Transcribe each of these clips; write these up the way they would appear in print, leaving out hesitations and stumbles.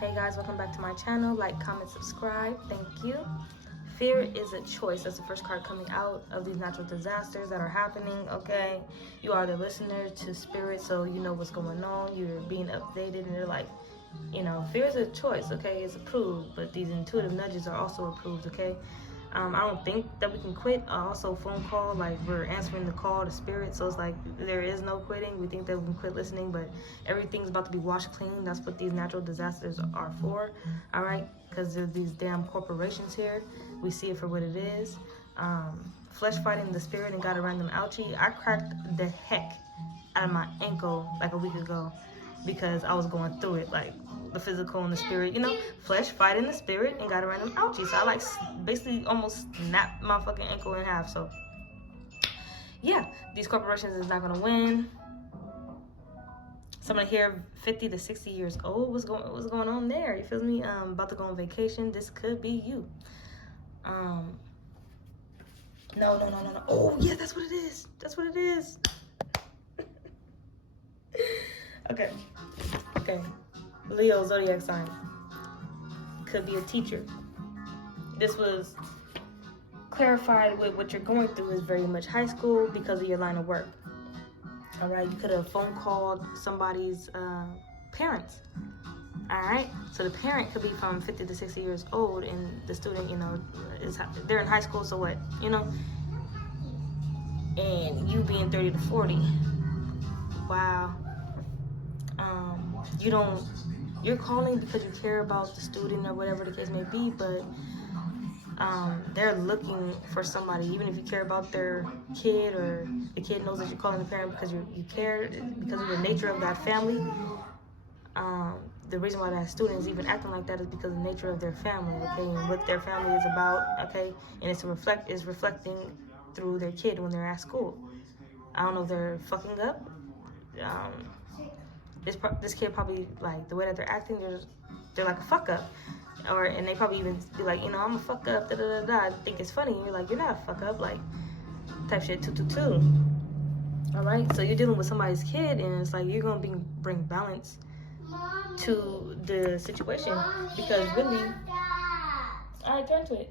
Hey guys, welcome back to my channel. Like, comment, subscribe. Thank you. Fear is a choice. That's the first card coming out of these natural disasters that are happening, okay? You are the listener to spirit, so you know what's going on. You're being updated, and they're like, you know, fear is a choice, okay? It's approved, but these intuitive nudges are also approved, okay? I don't think that we can quit. Also, phone call, like we're answering the call to spirit, so it's like there is no quitting. We think that we can quit listening, but everything's about to be washed clean. That's what these natural disasters are for, all right? Because there's these damn corporations here. We see it for what it is. Flesh fighting the spirit and got a random ouchie. I cracked the heck out of my ankle like a week ago because I was going through it, like the physical and the spirit, you know, flesh fighting the spirit and got a random ouchie. So I like basically almost snapped my fucking ankle in half. So yeah, these corporations is not gonna win. Somebody here 50 to 60 years old, what's going on there? You feel me? About to go on vacation. This could be you. No. Oh yeah, that's what it is. That's what it is. Okay. Leo zodiac sign. Could be a teacher. This was clarified with what you're going through is very much high school because of your line of work. All right, you could have phone called somebody's parents. All right, so the parent could be from 50 to 60 years old, and the student, you know, they're in high school, so what, you know, and you being 30 to 40. Wow. You're calling because you care about the student or whatever the case may be, but they're looking for somebody, even if you care about their kid or the kid knows that you're calling the parent because you care, because of the nature of that family. The reason why that student is even acting like that is because of the nature of their family, okay, and what their family is about, okay, and it's reflecting through their kid when they're at school. I don't know if they're fucking up. This kid probably, like, the way that they're acting, they're like a fuck up, and they probably even be like, you know, I'm a fuck up, da da da da. I think it's funny. You're like, you're not a fuck up, like, type shit, 222. All right, so you're dealing with somebody's kid, and it's like you're gonna bring balance to the situation because really. All right, turn to it.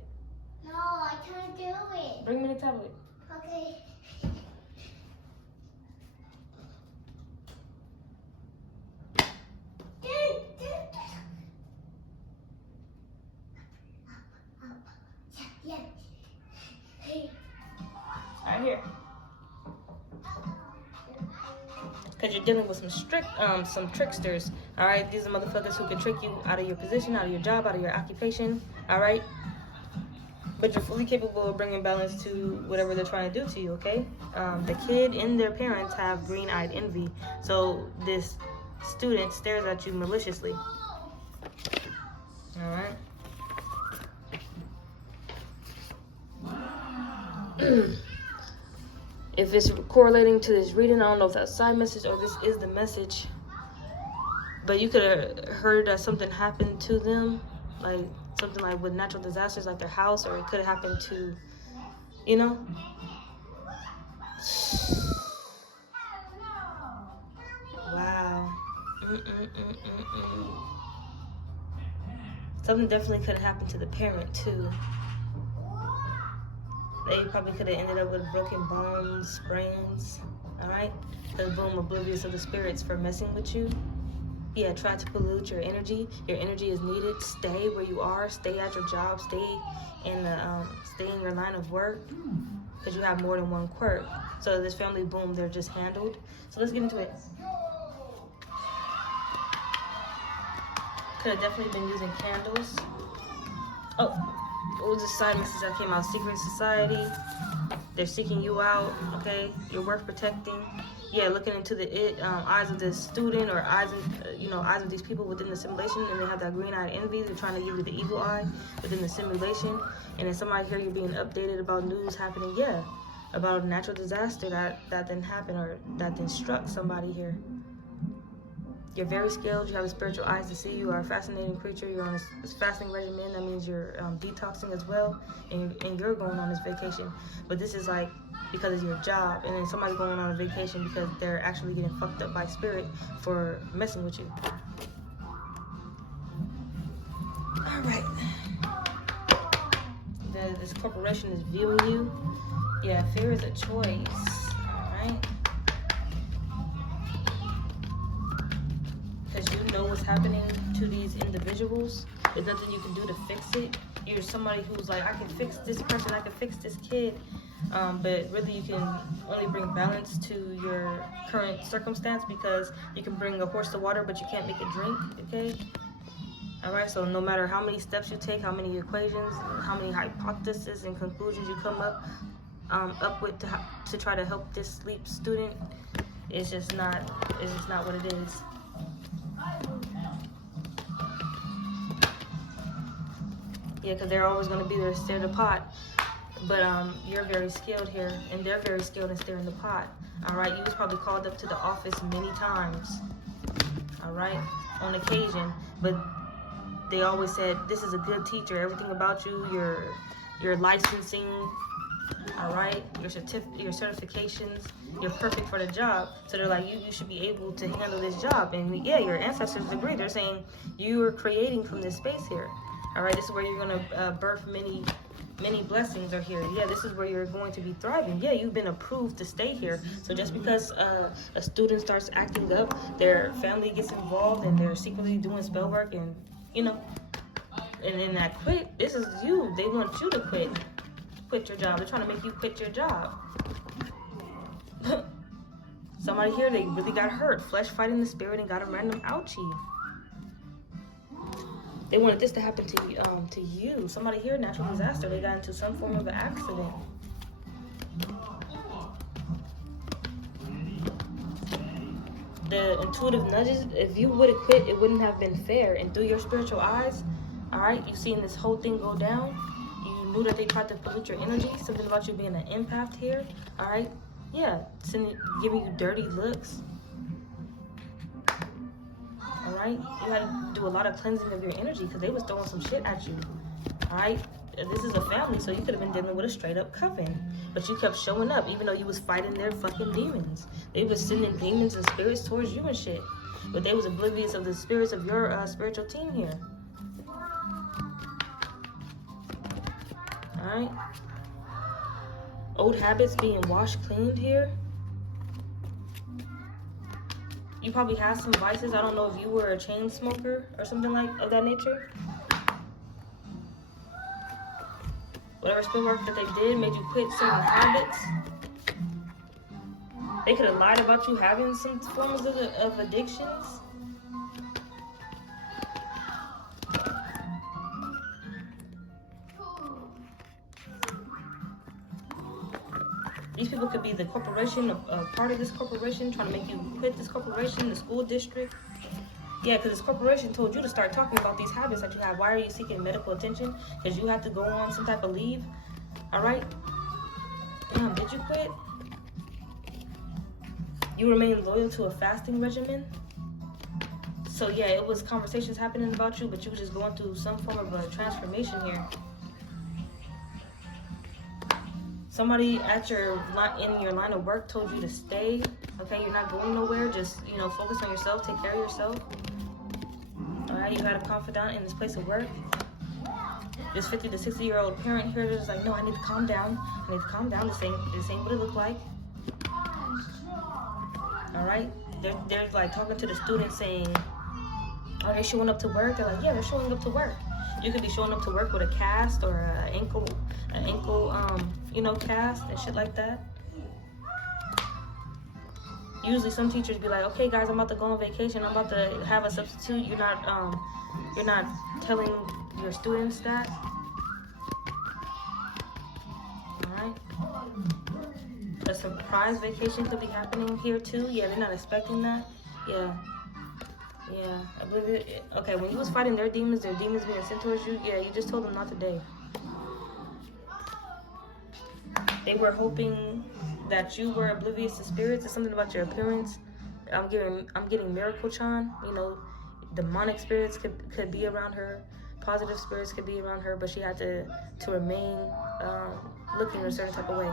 No, I can't do it. Bring me the tablet. Okay. All right, here. Because you're dealing with some tricksters, all right? These are motherfuckers who can trick you out of your position, out of your job, out of your occupation, all right? But you're fully capable of bringing balance to whatever they're trying to do to you, okay? The kid and their parents have green-eyed envy, so this student stares at you maliciously, all right? If it's correlating to this reading, I don't know if that's a side message or this is the message. But you could have heard that something happened to them, like something like with natural disasters, like their house, or it could have happened to, you know? Wow. Something definitely could have happened to the parent too. They probably could have ended up with broken bones, sprains, all right? Because boom, oblivious of the spirits for messing with you. Yeah, try to pollute your energy. Your energy is needed. Stay where you are. Stay at your job. Stay in your line of work because you have more than one quirk. So this family, boom, they're just handled. So let's get into it. Could have definitely been using candles. Oh. What was the side message that came out? Secret society. They're seeking you out, okay? You're worth protecting. Yeah, looking into the eyes of this student or eyes of these people within the simulation, and they have that green-eyed envy. They're trying to give you the evil eye within the simulation. And then somebody here, you're being updated about news happening, yeah, about a natural disaster that didn't happen or that didn't struck somebody here. You're very skilled. You have the spiritual eyes to see. You are a fascinating creature. You're on a fasting regimen. That means you're detoxing as well, and you're going on this vacation. But this is like because of your job, and then somebody's going on a vacation because they're actually getting fucked up by spirit for messing with you. this corporation is viewing you. Yeah, fear is a choice. Alright? Because you know what's happening to these individuals. There's nothing you can do to fix it. You're somebody who's like, I can fix this person, I can fix this kid. But really you can only bring balance to your current circumstance, because you can bring a horse to water, but you can't make it drink, okay? Alright, so no matter how many steps you take, how many equations, how many hypotheses and conclusions you come up with to try to help this sleep student, it's just not what it is. Yeah, because they're always going to be there to stir the pot. But you're very skilled here, and they're very skilled in stirring the pot. Alright, you was probably called up to the office many times. Alright, on occasion. But they always said, this is a good teacher. Everything about you, your licensing, alright, your certifications, you're perfect for the job. So they're like, you should be able to handle this job. And yeah, your ancestors agree. They're saying you are creating from this space here. Alright, this is where you're going to birth many blessings are here. Yeah, this is where you're going to be thriving. Yeah, you've been approved to stay here. So just because a student starts acting up, their family gets involved and they're secretly doing spell work, and you know, and then that quit, this is you. They want you to quit your job. They're trying to make you quit your job. Somebody here, they really got hurt. Flesh fighting the spirit and got a random ouchie. They wanted this to happen to you. Somebody here, natural disaster. They got into some form of an accident. The intuitive nudges, if you would have quit, it wouldn't have been fair. And through your spiritual eyes, all right, you've seen this whole thing go down. You knew that they tried to pollute your energy. Something about you being an empath here, all right? Yeah, giving you dirty looks. All right, you had to do a lot of cleansing of your energy because they was throwing some shit at you. All right, this is a family, so you could have been dealing with a straight up coven, but you kept showing up even though you was fighting their fucking demons. They was sending demons and spirits towards you and shit, but they was oblivious of the spirits of your spiritual team here. All right, old habits being washed cleaned here. You probably had some vices. I don't know if you were a chain smoker or something like of that nature. Whatever spell work that they did made you quit certain habits. They could have lied about you having some forms of addictions. These people could be the corporation, a part of this corporation, trying to make you quit this corporation, the school district. Yeah, because this corporation told you to start talking about these habits that you have. Why are you seeking medical attention? Because you have to go on some type of leave. All right? Did you quit? You remain loyal to a fasting regimen. So yeah, it was conversations happening about you, but you were just going through some form of a transformation here. Somebody in your line of work told you to stay. Okay, you're not going nowhere. Just, focus on yourself. Take care of yourself. All right, you had a confidant in this place of work. This 50 to 60-year-old parent here is like, no, I need to calm down. I need to calm down. This ain't what it look like. All right, they're like talking to the students saying, are they showing up to work? They're like, yeah, they're showing up to work. You could be showing up to work with a cast or an ankle, cast and shit like that. Usually some teachers be like, okay guys, I'm about to go on vacation. I'm about to have a substitute. You're not telling your students that. Alright. A surprise vacation could be happening here too. Yeah, they're not expecting that. Yeah, I believe it. Okay, when you was fighting their demons being sent towards you, yeah, you just told them not today. They were hoping that you were oblivious to spirits. It's something about your appearance. I'm getting miracle charm. Demonic spirits could be around her. Positive spirits could be around her, but she had to remain looking a certain type of way.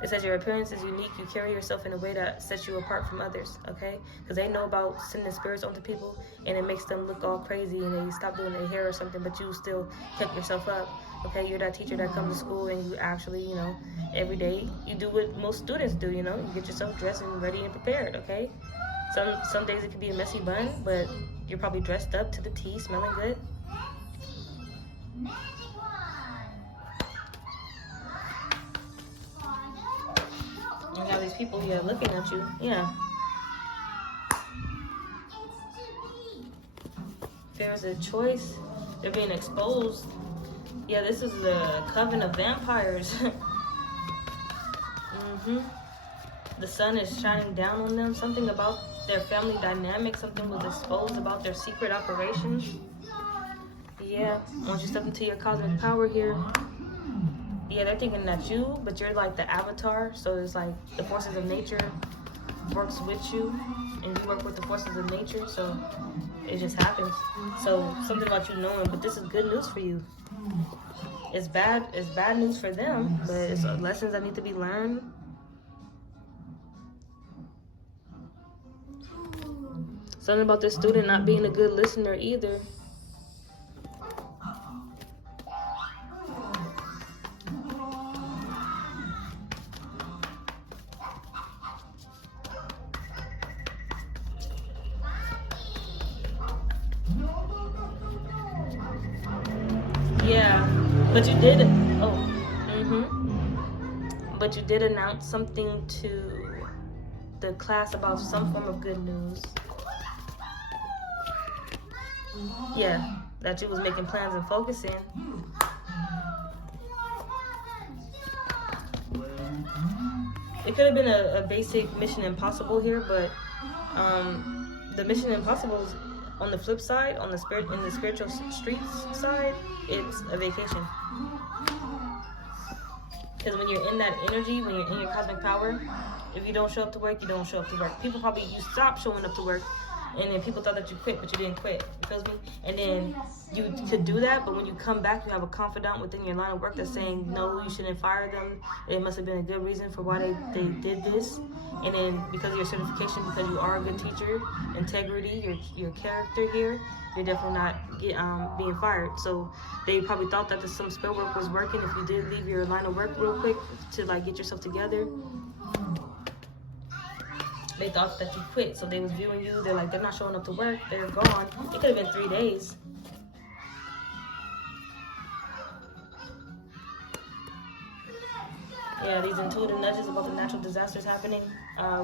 It says your appearance is unique. You carry yourself in a way that sets you apart from others, okay? Because they know about sending spirits onto people, and it makes them look all crazy, and they stop doing their hair or something, but you still pick yourself up, okay? You're that teacher that comes to school, and you actually, you know, every day, you do what most students do, you know? You get yourself dressed and ready and prepared, okay? Some days it could be a messy bun, but you're probably dressed up to the T, smelling good. You have these people here looking at you. Yeah. There's a choice. They're being exposed. Yeah, this is the coven of vampires. The sun is shining down on them. Something about their family dynamic. Something was exposed about their secret operations. Yeah. Once you step into your cosmic power here, yeah, they're thinking that's you, but you're like the avatar. So it's like the forces of nature works with you, and you work with the forces of nature. So it just happens. So something about you knowing, but this is good news for you. It's bad news for them, but it's lessons that need to be learned. Something about this student not being a good listener either. Yeah, but you did. But you did announce something to the class about some form of good news. Yeah, that you was making plans and focusing. It could have been a basic Mission Impossible here, but the Mission Impossible is on the flip side, in the spiritual streets side, it's a vacation. Because when you're in that energy, when you're in your cosmic power, if you don't show up to work, you don't show up to work. People probably, you stop showing up to work, and then people thought that you quit, but you didn't quit. You feel me? And then you could do that, but when you come back, you have a confidant within your line of work that's saying, no, you shouldn't fire them. It must have been a good reason for why they did this. And then because of your certification, because you are a good teacher, integrity, your character here, you're definitely not being fired. So they probably thought that some spell work was working if you did leave your line of work real quick to like get yourself together. They thought that you quit, so they was viewing you. They're like, they're not showing up to work. They're gone. It could have been 3 days. Yeah, these intuitive nudges about the natural disasters happening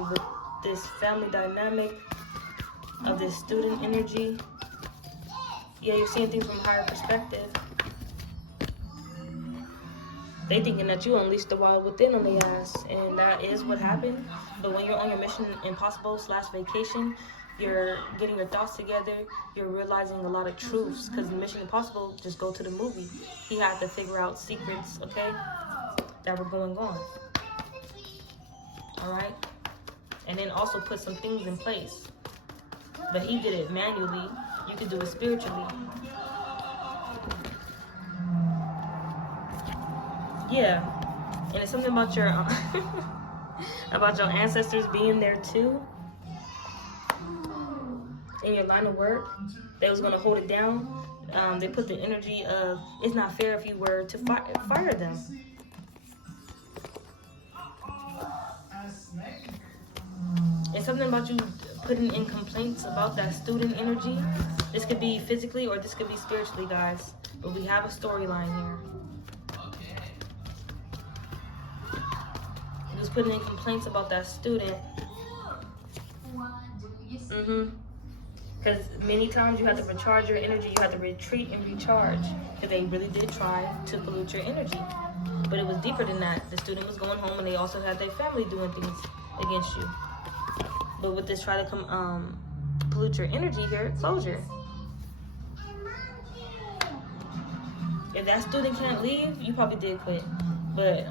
with this family dynamic of this student energy. Yeah, you're seeing things from a higher perspective. They thinking that you unleashed the wild within on their ass, and that is what happened. But when you're on your Mission Impossible / vacation, you're getting your thoughts together, you're realizing a lot of truths, because Mission Impossible, just go to the movie. He had to figure out secrets, okay, that were going on. All right? And then also put some things in place. But he did it manually. You could do it spiritually. Yeah, and it's something about your about your ancestors being there too in your line of work. They was gonna hold it down. They put the energy of it's not fair if you were to fire them. It's something about you putting in complaints about that student energy. This could be physically or this could be spiritually, guys. But we have a storyline here. Was putting in complaints about that student. Because many times you have to recharge your energy, you have to retreat and recharge. Because they really did try to pollute your energy. But it was deeper than that. The student was going home and they also had their family doing things against you. But with this try to come pollute your energy here, closure. If that student can't leave, you probably did quit. But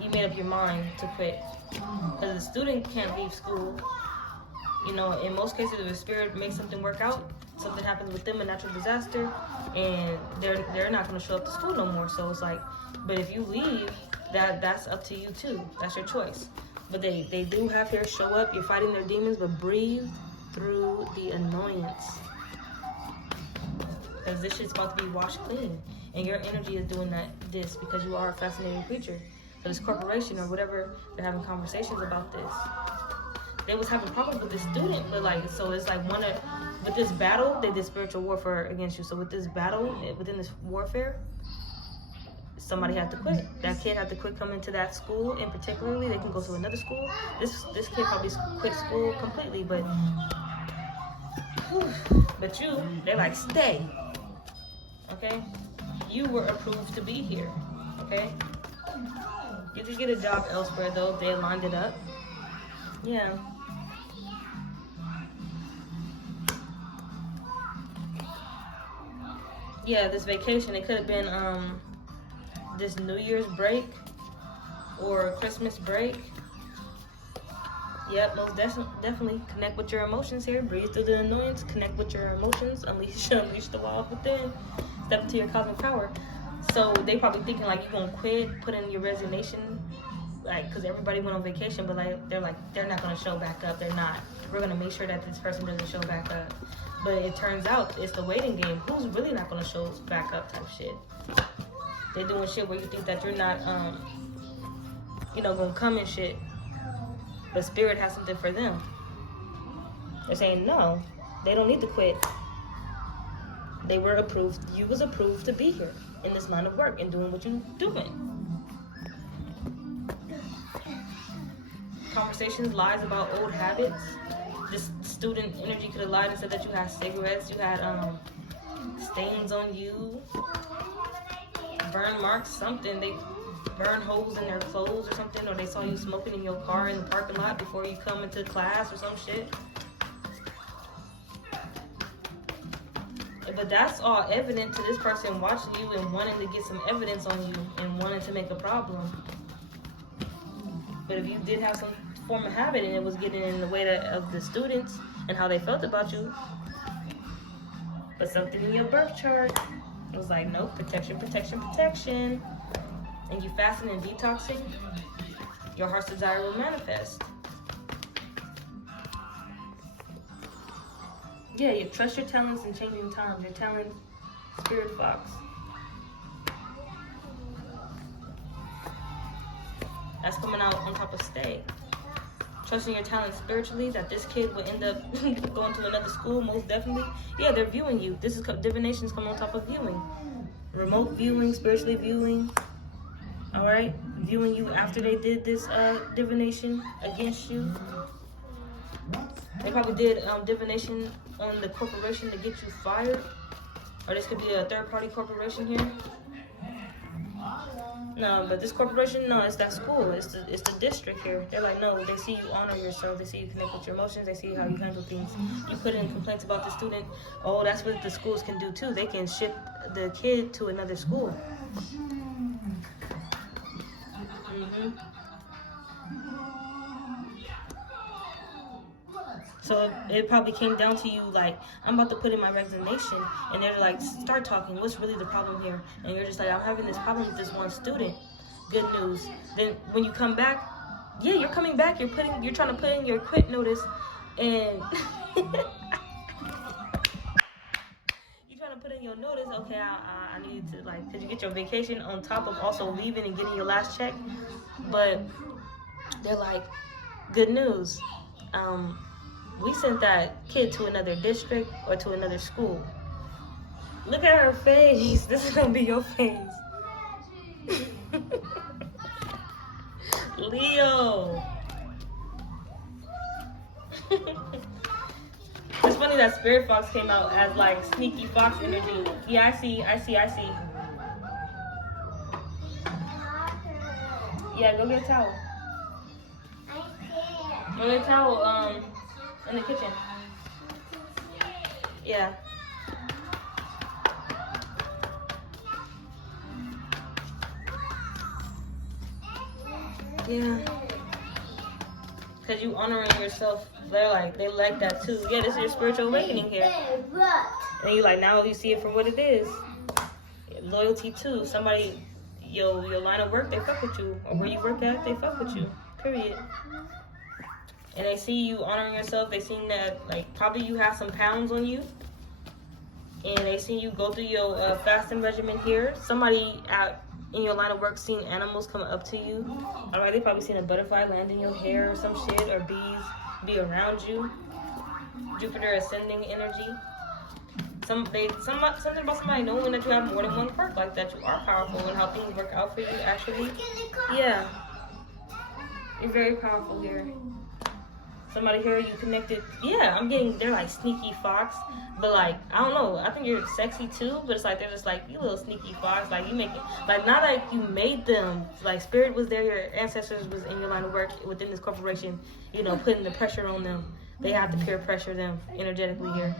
you made up your mind to quit. Because the student can't leave school. You know, in most cases, if a spirit makes something work out, something happens with them, a natural disaster, and they're not going to show up to school no more. So it's like, but if you leave, that's up to you too. That's your choice. But they do have here, show up, you're fighting their demons, but breathe through the annoyance. Because this shit's about to be washed clean. And your energy is doing this because you are a fascinating creature. So this corporation or whatever, they're having conversations about this. They was having problems with this student, but like, so it's like with this battle, they did spiritual warfare against you. So with this battle, within this warfare, somebody had to quit. That kid had to quit coming to that school, and particularly, they can go to another school. This kid probably quit school completely, but you, they're like, stay. Okay? You were approved to be here. Okay? You could get a job elsewhere though if they lined it up. Yeah. Yeah, this vacation, it could have been this New Year's break or Christmas break. Yep, most definitely connect with your emotions here. Breathe through the annoyance, connect with your emotions, unleash the wild within. Step into your cosmic power. So they probably thinking like you're gonna quit, put in your resignation, like, because everybody went on vacation, but they're not gonna show back up. They're not. We're gonna make sure that this person doesn't show back up. But it turns out it's the waiting game. Who's really not gonna show back up type shit. They're doing shit where you think that you're not, gonna come and shit. But spirit has something for them. They're saying no, they don't need to quit. They were approved. You was approved to be here in this line of work and doing what you're doing. Conversations, lies about old habits. This student energy could have lied and said that you had cigarettes, you had stains on you, burn marks, something. They burn holes in their clothes or something, or they saw you smoking in your car in the parking lot before you come into class or some shit. But that's all evident to this person watching you and wanting to get some evidence on you and wanting to make a problem. But if you did have some form of habit and it was getting in the way of the students and how they felt about you, but something in your birth chart, it was like, nope, protection, protection, protection. And you fasting and detoxing, your heart's desire will manifest. Yeah, you trust your talents in changing times. Your talent, Spirit Fox. That's coming out on top of stay. Trusting your talent spiritually, that this kid will end up going to another school, most definitely. Yeah, they're viewing you. This is divination's coming on top of viewing. Remote viewing, spiritually viewing. All right, viewing you after they did this divination against you. They probably did divination on the corporation to get you fired, or this could be a third-party corporation here. No, but this corporation, no, it's that school. It's the district here. They're like, no, they see you honor yourself. They see you connect with your emotions. They see how you handle things. You put in complaints about the student. Oh, that's what the schools can do too. They can ship the kid to another school. So it probably came down to you like, I'm about to put in my resignation, and they're like, start talking, what's really the problem here? And you're just like, I'm having this problem with this one student. Good news. Then when you come back, yeah, you're coming back, you're trying to put in your quit notice, and you're trying to put in your notice, okay, I need to, like, did you get your vacation on top of also leaving and getting your last check? But they're like, good news. We sent that kid to another district or to another school. Look at her face. This is gonna be your face. Leo. It's funny that Spirit Fox came out as like sneaky fox energy. Yeah, I see. Yeah, go get a towel. Go get a towel, in the kitchen. Yeah. Yeah. Because you honoring yourself, they like that too. Yeah, this is your spiritual awakening here. And you like, now you see it for what it is. Loyalty too. Somebody, your line of work, they fuck with you. Or where you work at, they fuck with you. Period. And they see you honoring yourself. They seen that, like, probably you have some pounds on you. And they see you go through your fasting regimen here. Somebody in your line of work seen animals come up to you. All right, they probably seen a butterfly land in your hair or some shit, or bees be around you. Jupiter ascending energy. Something about somebody knowing that you have more than one quirk, like that you are powerful and how things work out for you. Actually, yeah, you're very powerful here. Somebody here you connected. Yeah, I'm getting, they're like sneaky fox, but like, I don't know, I think you're sexy too, but it's like they're just like, you little sneaky fox, like you make it, like not like you made them, like spirit was there, your ancestors was in your line of work within this corporation, you know, putting the pressure on them. They have to peer pressure them energetically here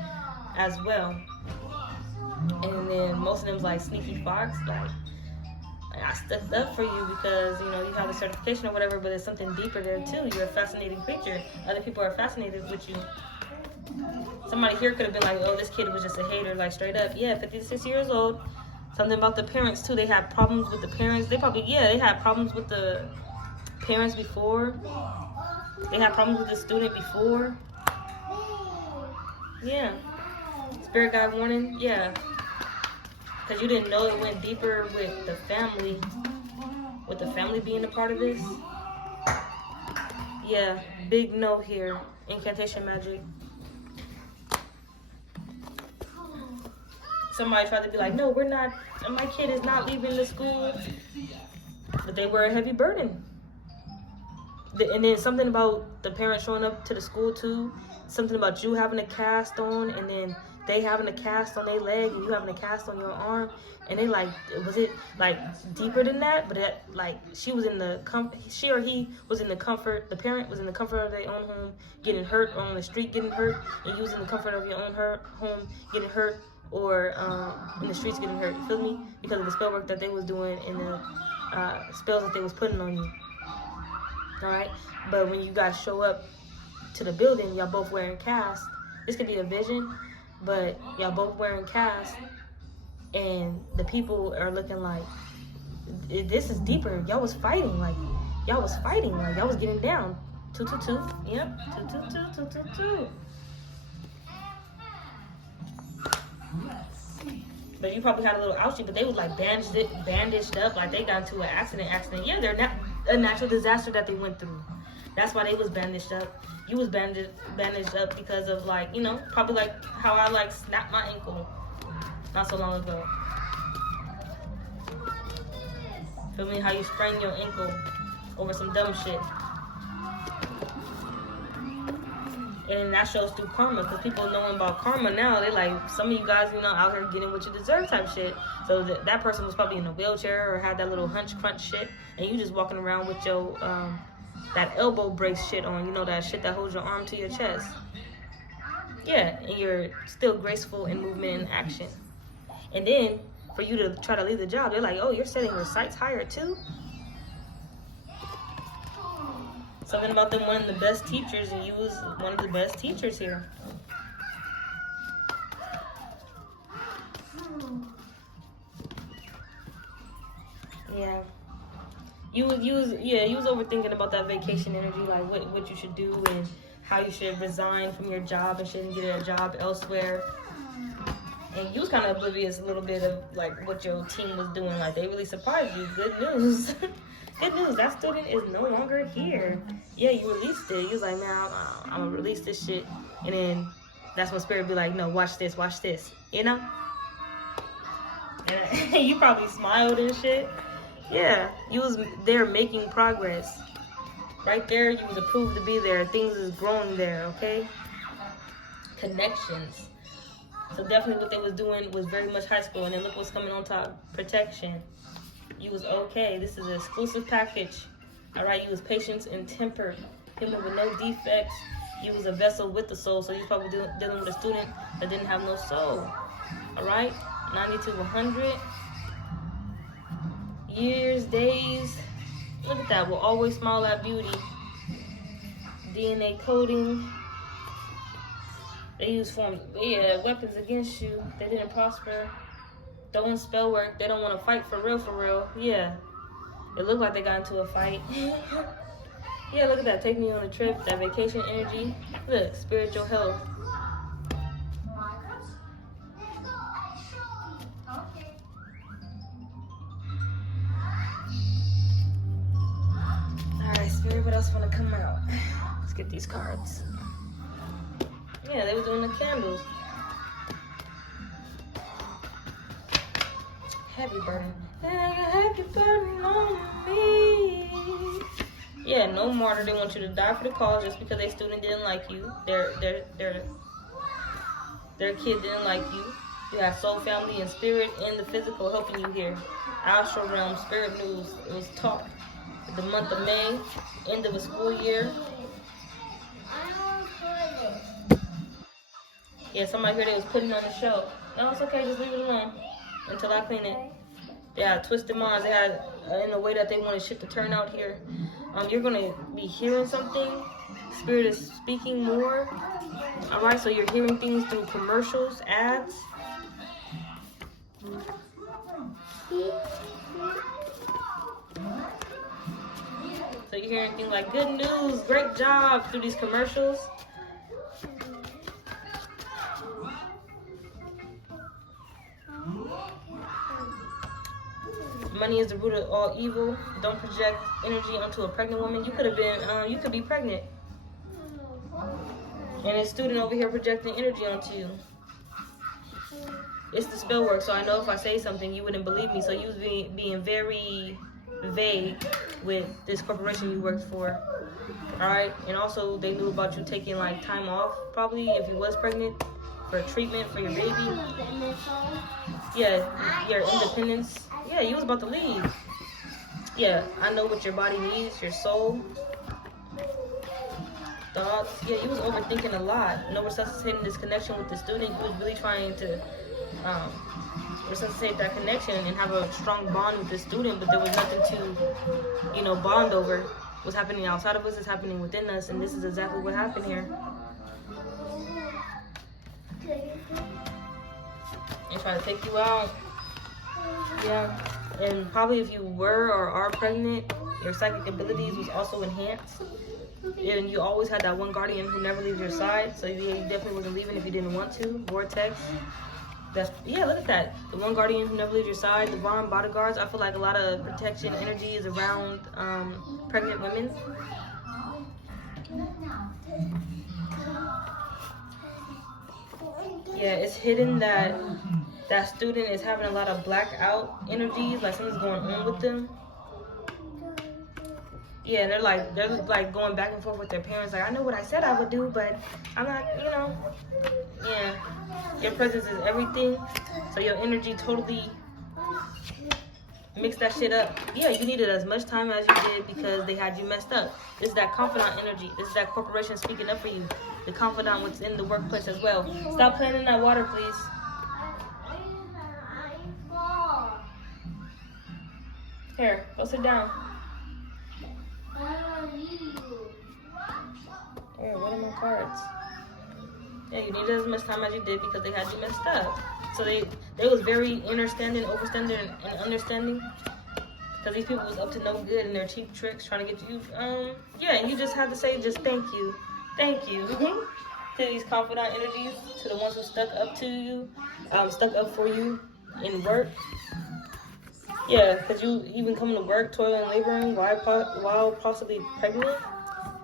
as well. And then most of them's like sneaky fox, like I stepped up for you because, you know, you have a certification or whatever, but there's something deeper there too. You're a fascinating creature. Other people are fascinated with you. Somebody here could have been like, oh, this kid was just a hater, like straight up. Yeah, 56 years old. Something about the parents too. They had problems with the parents. They probably, yeah, they had problems with the parents before. They had problems with the student before. Yeah. Spirit guide warning, yeah. Because you didn't know it went deeper with the family being a part of this. Yeah, big no here. Incantation magic. Somebody tried to be like, no, we're not, my kid is not leaving the school. But they were a heavy burden. And then something about the parents showing up to the school too. Something about you having a cast on, and then they having a cast on their leg, and you having a cast on your arm. And they like, was it like deeper than that? But it, like she was in the she or he was in the comfort. The parent was in the comfort of their own home, getting hurt, or on the street getting hurt, and you was in the comfort of your own home getting hurt, or in the streets getting hurt. You feel me? Because of the spell work that they was doing and the spells that they was putting on you. All right, but when you guys show up to the building, y'all both wearing cast. This could be a vision, but y'all both wearing cast, and the people are looking like, this is deeper. Y'all was fighting, like y'all was getting down. 222, yep, 222. But you probably had a little ouchie, but they was like bandaged up, like they got into an accident. Yeah, they're not a natural disaster that they went through. That's why they was bandaged up. You was bandaged up because of, like, you know, probably like how I like snapped my ankle not so long ago. Feel me? How you sprain your ankle over some dumb shit. And that shows through karma, because people knowing about karma now, they like, some of you guys, you know, out here getting what you deserve type shit. So that person was probably in a wheelchair or had that little hunch crunch shit, and you just walking around with your that elbow brace shit on, you know, that shit that holds your arm to your chest. Yeah, and you're still graceful in movement and action. And then for you to try to leave the job, they're like, oh, you're setting your sights higher too? Something about them, one of the best teachers, and you was one of the best teachers here. Yeah. You was overthinking about that vacation energy, like what you should do and how you should resign from your job and shouldn't get a job elsewhere. And you was kind of oblivious a little bit of like what your team was doing. Like, they really surprised you. Good news. Good news, that student is no longer here. Yeah, you released it. You was like, man, I'm gonna release this shit. And then that's when Spirit be like, no, watch this. You know? And you probably smiled and shit. Yeah, you was there making progress. Right there, you was approved to be there. Things is growing there, okay? Connections. So definitely what they was doing was very much high school. And then look what's coming on top. Protection. You was okay. This is an exclusive package. All right, you was patient and tempered. Human with no defects. You was a vessel with the soul. So you was probably dealing with a student that didn't have no soul. All right, 90 to 100. Years, days. Look at that. We'll always smile at beauty. DNA coding. They used weapons against you. They didn't prosper. Doing spell work. They don't want to fight for real. Yeah. It looked like they got into a fight. Yeah, look at that. Take me on a trip. That vacation energy. Look, spiritual health. Alright, Spirit, what else want to come out? Let's get these cards. Yeah, they were doing the candles. Heavy burden. Heavy burden on me. Yeah, no martyr. They want you to die for the cause just because their student didn't like you. Their kid didn't like you. You have soul, family, and spirit and the physical helping you here. Astral realm, spirit news. It was taught the month of May, end of a school year. Yeah, somebody here they was putting on the show. No, it's okay. Just leave it alone until I clean it. They had twisted minds. They had in the way that they wanted shit to turn out here. You're gonna be hearing something. Spirit is speaking more. All right, so you're hearing things through commercials, ads. So you're hearing things like good news, great job through these commercials. Money is the root of all evil. Don't project energy onto a pregnant woman. You could have been, you could be pregnant. And a student over here projecting energy onto you. It's the spell work, so I know if I say something, you wouldn't believe me. So you was being very vague with this corporation you worked for. All right, and also they knew about you taking like time off, probably if you was pregnant, for treatment for your baby. Yeah, your independence. Yeah, you was about to leave. Yeah, I know what your body needs, your soul, thoughts. Yeah, you was overthinking a lot. No resuscitating this connection with the student. You was really trying to resuscitate that connection and have a strong bond with the student, but there was nothing to, bond over. What's happening outside of us is happening within us, and this is exactly what happened here. And trying to take you out. Yeah, and probably if you were or are pregnant, your psychic abilities was also enhanced. And you always had that one guardian who never leaves your side, so you definitely wasn't leaving if you didn't want to. Vortex. Look at that. The one guardian who never leaves your side, divine bodyguards. I feel like a lot of protection energy is around pregnant women. Yeah, it's hidden that student is having a lot of blackout energies, like something's going on with them. Yeah, they're like going back and forth with their parents. Like, I know what I said I would do, but I'm not, Yeah, your presence is everything. So your energy totally mixed that shit up. Yeah, you needed as much time as you did because they had you messed up. This is that confidant energy. This is that corporation speaking up for you. The confidant was in the workplace as well. Stop playing in that water, please. Here, go sit down. Here, what are my cards? Yeah, you needed as much time as you did because they had you messed up. So they was very understanding, overstanding, and understanding. Because these people was up to no good and their cheap tricks trying to get you. Yeah, and you just had to say just thank you. Thank you. To these confidant energies, to the ones who stuck up to you, stuck up for you in work. Yeah, because you even coming to work, toiling and laboring while possibly pregnant.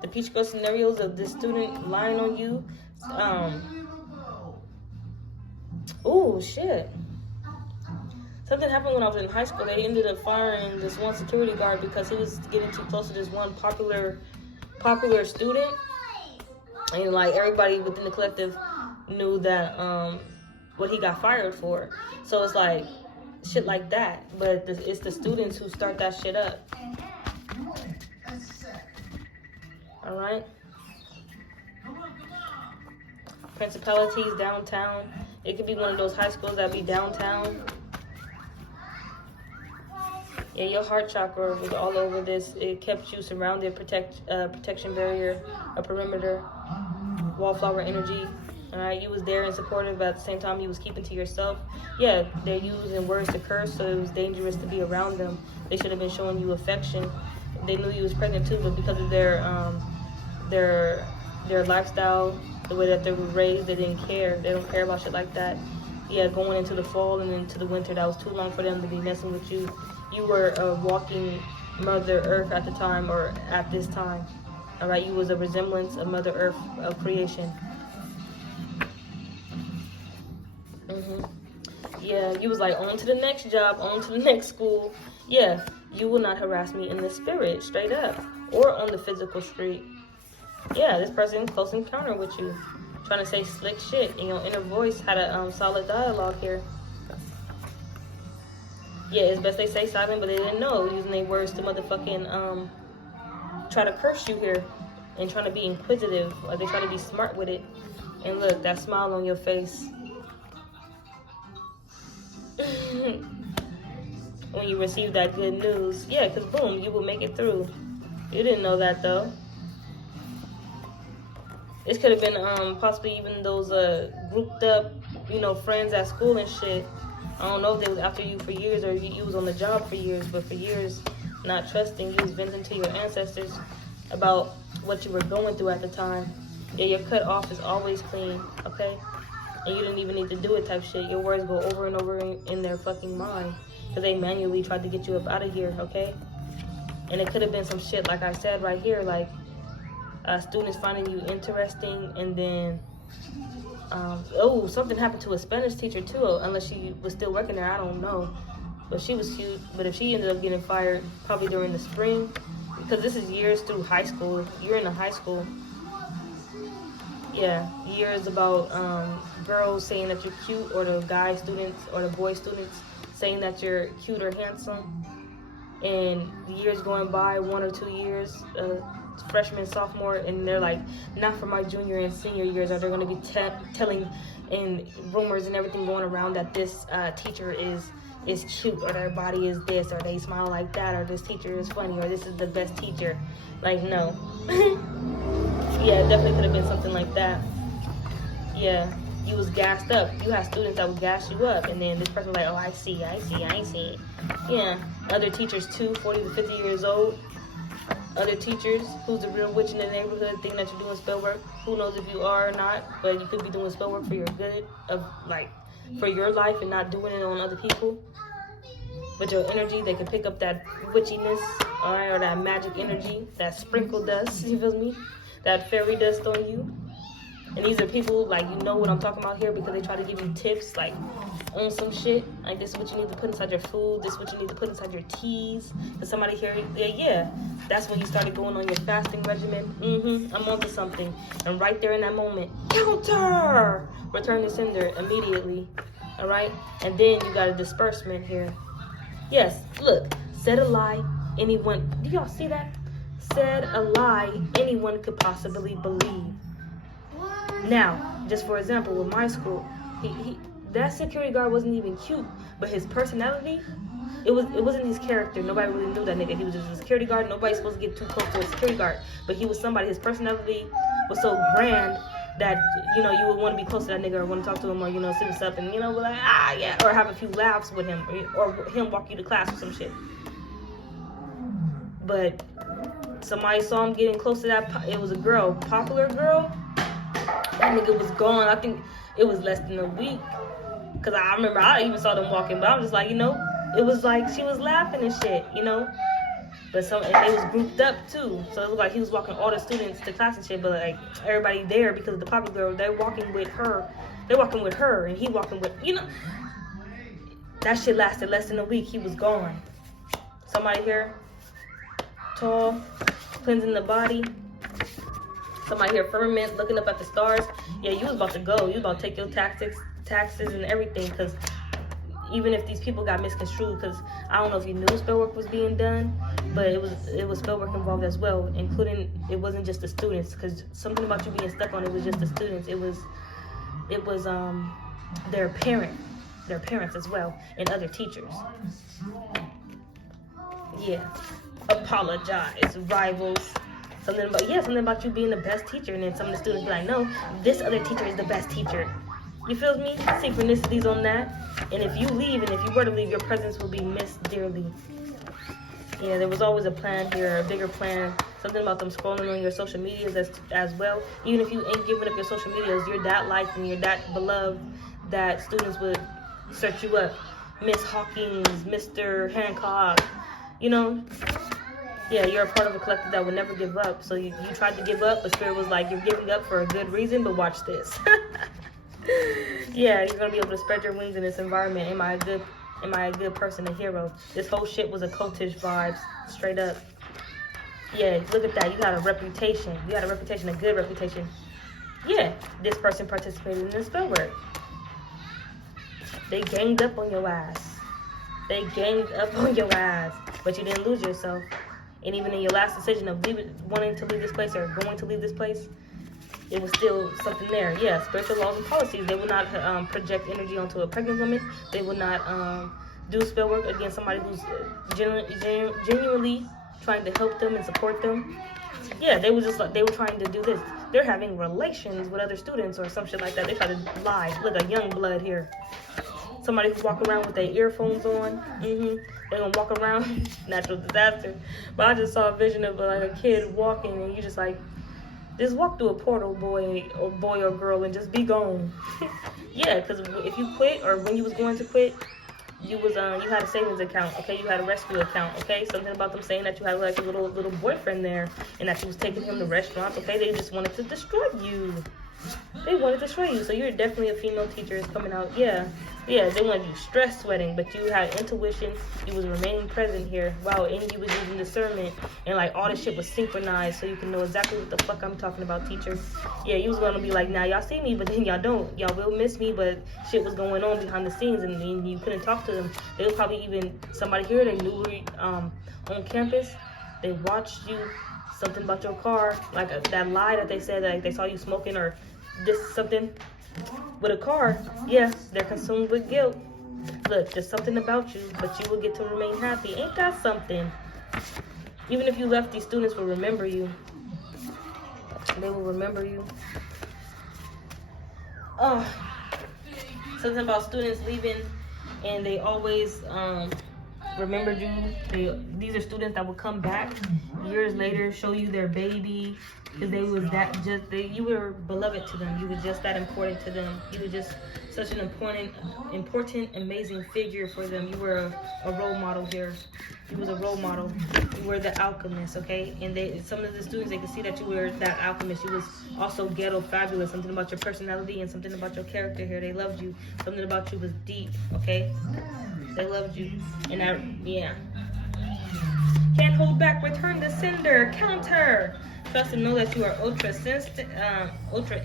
The peach girl scenarios of this student lying on you. Oh, shit. Something happened when I was in high school. They ended up firing this one security guard because he was getting too close to this one popular student. And, like, everybody within the collective knew that, what he got fired for. So it's like, shit like that, but it's the students who start that shit up. All right. Principalities downtown. It could be one of those high schools that be downtown. Yeah, your heart chakra was all over this. It kept you surrounded, protection barrier, a perimeter, wallflower energy. All right, you was there and supportive, but at the same time you was keeping to yourself. Yeah, they're using words to curse, so it was dangerous to be around them. They should have been showing you affection. They knew you was pregnant too, but because of their lifestyle, the way that they were raised, they didn't care. They don't care about shit like that. Yeah, going into the fall and into the winter, that was too long for them to be messing with you. You were a walking Mother Earth at the time, or at this time. All right, you was a resemblance of Mother Earth of creation. Yeah, you was like, on to the next job, on to the next school. Yeah, you will not harass me in the spirit, straight up, or on the physical street. Yeah, this person close encounter with you, trying to say slick shit, and your inner voice had a solid dialogue here. Yeah, it's best they stay silent, but they didn't know, using their words to motherfucking try to curse you here, and trying to be inquisitive, like they try to be smart with it. And look, that smile on your face. When you receive that good news. Yeah, because boom, you will make it through. You didn't know that though. This could have been possibly even those grouped up, friends at school and shit. I don't know if they was after you for years, or you was on the job for years, but for years not trusting, you was venting to your ancestors about what you were going through at the time. Yeah, your cut off is always clean, okay? And you didn't even need to do it type shit. Your words go over and over in their fucking mind, because they manually tried to get you up out of here, okay? And it could have been some shit like I said right here, like students finding you interesting, and then something happened to a Spanish teacher too, unless she was still working there, I don't know. But she was cute. But if she ended up getting fired probably during the spring, because this is years through high school, you're in the high school. Yeah, years about girls saying that you're cute, or the guy students or the boy students saying that you're cute or handsome. And years going by, 1 or 2 years, freshman, sophomore, and they're like, not for my junior and senior years are they going to be telling, and rumors and everything going around that this teacher is cute, or their body is this, or they smile like that, or this teacher is funny, or this is the best teacher. Like, no. Yeah, it definitely could have been something like that. Yeah, you was gassed up. You had students that would gas you up, and then this person was like, oh, I see. Yeah, other teachers too, 40 to 50 years old. Other teachers, who's the real witch in the neighborhood, thinking that you're doing spell work. Who knows if you are or not, but you could be doing spell work for your good, for your life, and not doing it on other people. But your energy, they can pick up that witchiness, alright, or that magic energy, that sprinkle dust, you feel me? That fairy dust on you. And these are people, like, you know what I'm talking about here, because they try to give you tips, like, on some shit. Like, this is what you need to put inside your food. This is what you need to put inside your teas. And somebody here, yeah, that's when you started going on your fasting regimen. I'm onto something. And right there in that moment, counter! Return to sender immediately. All right? And then you got a disbursement here. Yes, look, said a lie, anyone, do y'all see that? Said a lie anyone could possibly believe. Now, just for example, with my school, that security guard wasn't even cute, but his personality, it wasn't his character. Nobody really knew that nigga. He was just a security guard. Nobody's supposed to get too close to a security guard, but he was somebody. His personality was so grand that, you would want to be close to that nigga, or want to talk to him, or, see what's up, and, be like, yeah, or have a few laughs with him, or him walk you to class or some shit. But somebody saw him getting close to that, it was a girl, popular girl. That nigga was gone. I think it was less than a week. Because I remember I even saw them walking, but I was just like, it was like she was laughing and shit, But and they was grouped up too. So it looked like he was walking all the students to class and shit, but like everybody there, because of the popular girl, they're walking with her. They're walking with her, and he walking with, That shit lasted less than a week. He was gone. Somebody here, tall, cleansing the body. Somebody here, firmament, looking up at the stars. Yeah, you was about to go. You was about to take your taxes and everything, because even if these people got misconstrued, because I don't know if you knew spell work was being done, but it was spell work involved as well, including, it wasn't just the students, because something about you being stuck on it was just the students. It was their parents as well, and other teachers. Yeah, apologize, rivals. Something about you being the best teacher, and then some of the students be like, no, this other teacher is the best teacher. You feel me? Synchronicities on that. And if you leave, and if you were to leave, your presence will be missed dearly. Yeah, there was always a plan here, a bigger plan. Something about them scrolling on your social medias as well. Even if you ain't giving up your social medias, you're that liked and you're that beloved that students would search you up. Miss Hawkins, Mr. Hancock, you know? Yeah, you're a part of a collective that would never give up. So you tried to give up, but Spirit was like, you're giving up for a good reason, but watch this. Yeah, you're going to be able to spread your wings in this environment. Am I a good person, a hero? This whole shit was a cultish vibes, straight up. Yeah, look at that. You got a reputation. You got a reputation, a good reputation. Yeah, this person participated in this spell work. They ganged up on your ass. But you didn't lose yourself. And even in your last decision of wanting to leave this place or going to leave this place, it was still something there. Yeah, spiritual laws and policies. They will not project energy onto a pregnant woman. They will not do spell work against somebody who's genuinely trying to help them and support them. Yeah, they were trying to do this. They're having relations with other students or some shit like that. They try to lie. Look, a young blood here. Somebody who walk around with their earphones on. They're gonna walk around. Natural disaster. But I just saw a vision of like a kid walking, and you just like, just walk through a portal, boy or girl, and just be gone. Yeah, because if you quit or when you was going to quit, you had a savings account, okay? You had a rescue account, okay? Something about them saying that you had like a little boyfriend there, and that you was taking him to restaurants, okay? They just wanted to destroy you. They wanted to destroy you. So you're definitely a female teacher is coming out. Yeah, they wanted you stress sweating, but you had intuition. You was remaining present here. Wow, and you was using discernment, and like all this shit was synchronized, so you can know exactly what the fuck I'm talking about, teacher. Yeah, you was gonna be like, now y'all see me, but then y'all don't. Y'all will miss me, but shit was going on behind the scenes, and you couldn't talk to them. They was probably even somebody here. They knew on campus. They watched you. Something about your car, like that lie that they said, like they saw you smoking or this something with a car. Yeah, they're consumed with guilt. Look, there's something about you, but you will get to remain happy. Ain't that something? Even if you left, these students will remember you. They will remember you. Oh, something about students leaving, and they always remembered you. These are students that will come back years later, show you their baby, because you were beloved to them. You were just that important to them. You were just such an important, amazing figure for them. You were a role model here. You was a role model. You were the alchemist, okay? And some of the students, they could see that you were that alchemist. You was also ghetto fabulous. Something about your personality and something about your character here. They loved you. Something about you was deep, okay? They loved you. And yeah. Can't hold back, return the sender, counter. Trust and know that you are ultra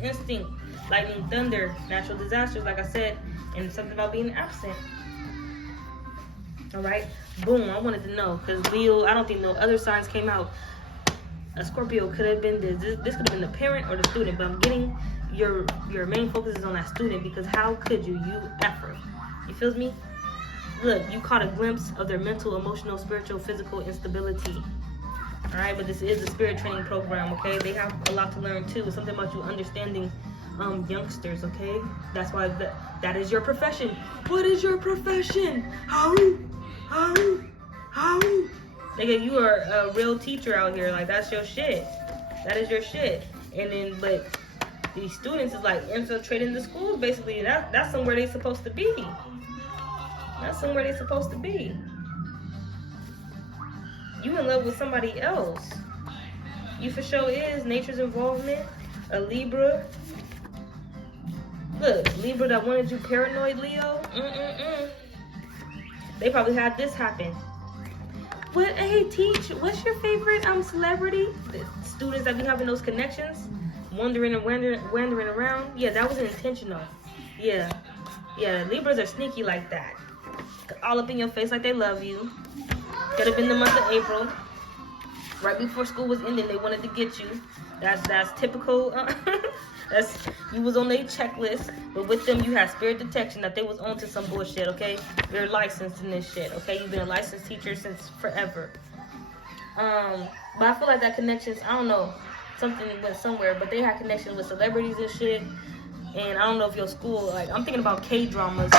instinct, lightning, thunder, natural disasters, like I said, and something about being absent. All right, boom. I wanted to know because Leo. I don't think no other signs came out. A Scorpio could have been this could have been the parent or the student, but I'm getting your main focus is on that student because how could you effort? You feel me? Look, you caught a glimpse of their mental, emotional, spiritual, physical instability. All right, but this is a spirit training program, okay? They have a lot to learn too. It's something about you understanding youngsters, okay? That's why that is your profession. What is your profession? How? Nigga, you are a real teacher out here. Like, that's your shit. That is your shit. And then, but these students is like infiltrating the schools, basically. That's somewhere they're supposed to be. That's somewhere they're supposed to be. You in love with somebody else. You for sure is. Nature's involvement. A Libra. Look, Libra that wanted you paranoid, Leo. They probably had this happen. Hey, teach, what's your favorite celebrity? The students that be having those connections, wandering around. Yeah, that wasn't intentional. Yeah, Libras are sneaky like that. All up in your face like they love you. Could have been the month of April. Right before school was ending, they wanted to get you. That's typical. You was on their checklist, but with them you had spirit detection that they was onto some bullshit, okay? You're licensed in this shit, okay? You've been a licensed teacher since forever. But I feel like that connections, I don't know, something went somewhere, but they had connections with celebrities and shit. And I don't know if your school, like, I'm thinking about K-dramas.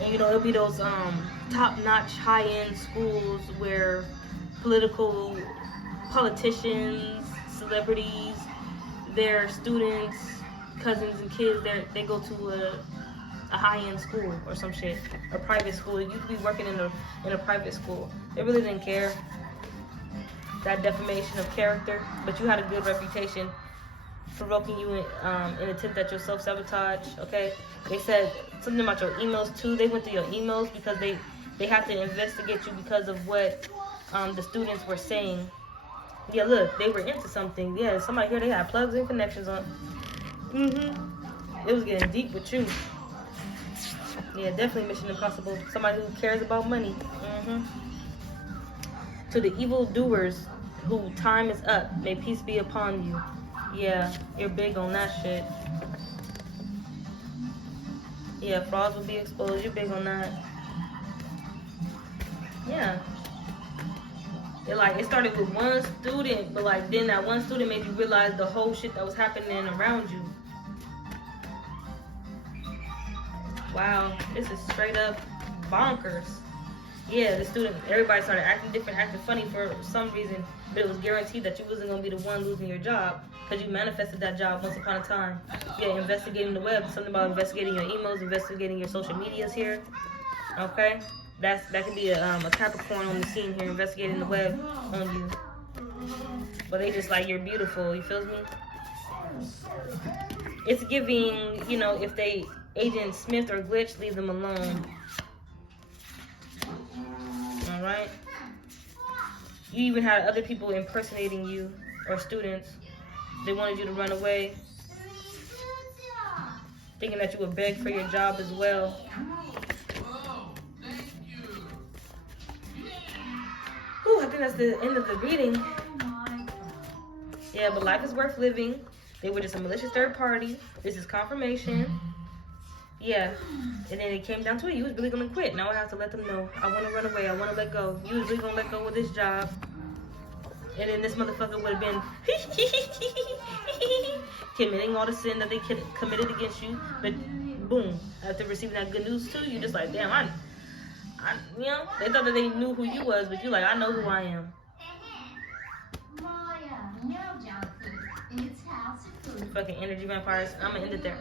And, you know, it'll be those top-notch, high-end schools where politicians, celebrities, their students, cousins and kids, they go to a high-end school or some shit, a private school. You could be working in a private school. They really didn't care. That defamation of character, but you had a good reputation, provoking you in an attempt at your self-sabotage. Okay, they said something about your emails too. They went through your emails because they had to investigate you because of what the students were saying. Yeah, look, they were into something. Yeah, somebody here, they had plugs and connections on. It was getting deep with you. Yeah, definitely Mission Impossible. Somebody who cares about money. To the evil doers who time is up, may peace be upon you. Yeah, you're big on that shit. Yeah, frauds will be exposed. You're big on that. Yeah. It started with one student, but like then that one student made you realize the whole shit that was happening around you. Wow, this is straight up bonkers. Yeah, the student, everybody started acting different, acting funny for some reason, but it was guaranteed that you wasn't gonna be the one losing your job because you manifested that job once upon a time. Yeah, investigating the web, something about investigating your emails, investigating your social medias here. Okay, that could be a Capricorn on the scene here, investigating the web on you. But they just like, you're beautiful. You feel me? It's giving, you know, if they Agent Smith or Glitch, leave them alone. Alright? You even had other people impersonating you, or students. They wanted you to run away, thinking that you would beg for your job as well. Whew, I think that's the end of the reading. Yeah, but life is worth living. They were just a malicious third party. This is confirmation. Yeah, and then it came down to it. You was really gonna quit. Now I have to let them know. I want to run away. I want to let go. You was really gonna let go of this job, and then this motherfucker would have been committing all the sin that they committed against you. But boom, after receiving that good news too, you just like, damn, I you know, they thought that they knew who you was, but you like, I know who I am. Fucking energy vampires. I'm gonna end it there.